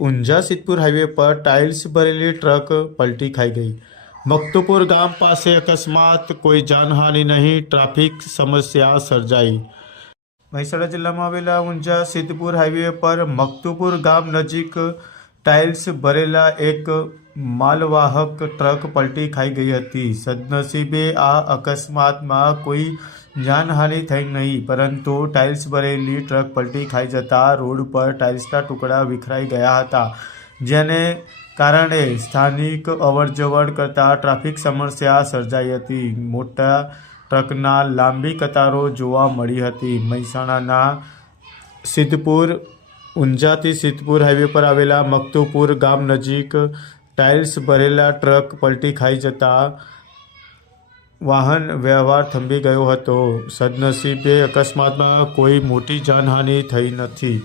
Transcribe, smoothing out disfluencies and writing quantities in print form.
Unjha Siddhpur highway પર tiles ભરેલી truck પલટી ખાઈ ગઈ। મકતુપુર ગામ પાસે અકસ્માત, કોઈ જાનહાનિ નહીં, ટ્રાફિક સમસ્યા સર્જાઈ। મહેસાણા જિલ્લામાં આવેલા ઊંઝા સિદ્ધપુર હાઈવે પર મકતુપુર ગામ નજીક ટાઇલ્સ ભરેલા એક માલવાહક ટ્રક પલટી ખાઈ ગઈ હતી। સદનસીબે આ અકસ્માતમાં કોઈ જાનહાનિ થઈ નહીં, પરંતુ ટાઇલ્સ ભરેલી ટ્રક પલટી ખાઈ જતા રોડ પર ટાઇલ્સના ટુકડા વિખરાઈ ગયા હતા, જેને કારણે સ્થાનિક અવરજવર કરતા ટ્રાફિક સમસ્યા સર્જાઈ હતી। મોટા ટ્રકના લાંબી કતારો જોવા મળી હતી। મહેસાણાના ઊંઝાથી સિદ્ધપુર હાઈવે પર આવેલા મકતુપુર ગામ નજીક ટાઇલ્સ ભરેલા ટ્રક પલટી ખાઈ જતા વાહન વ્યવહાર થંભી ગયો હતો। સદનસીબે અકસ્માતમાં કોઈ મોટી જાનહાનિ થઈ નથી।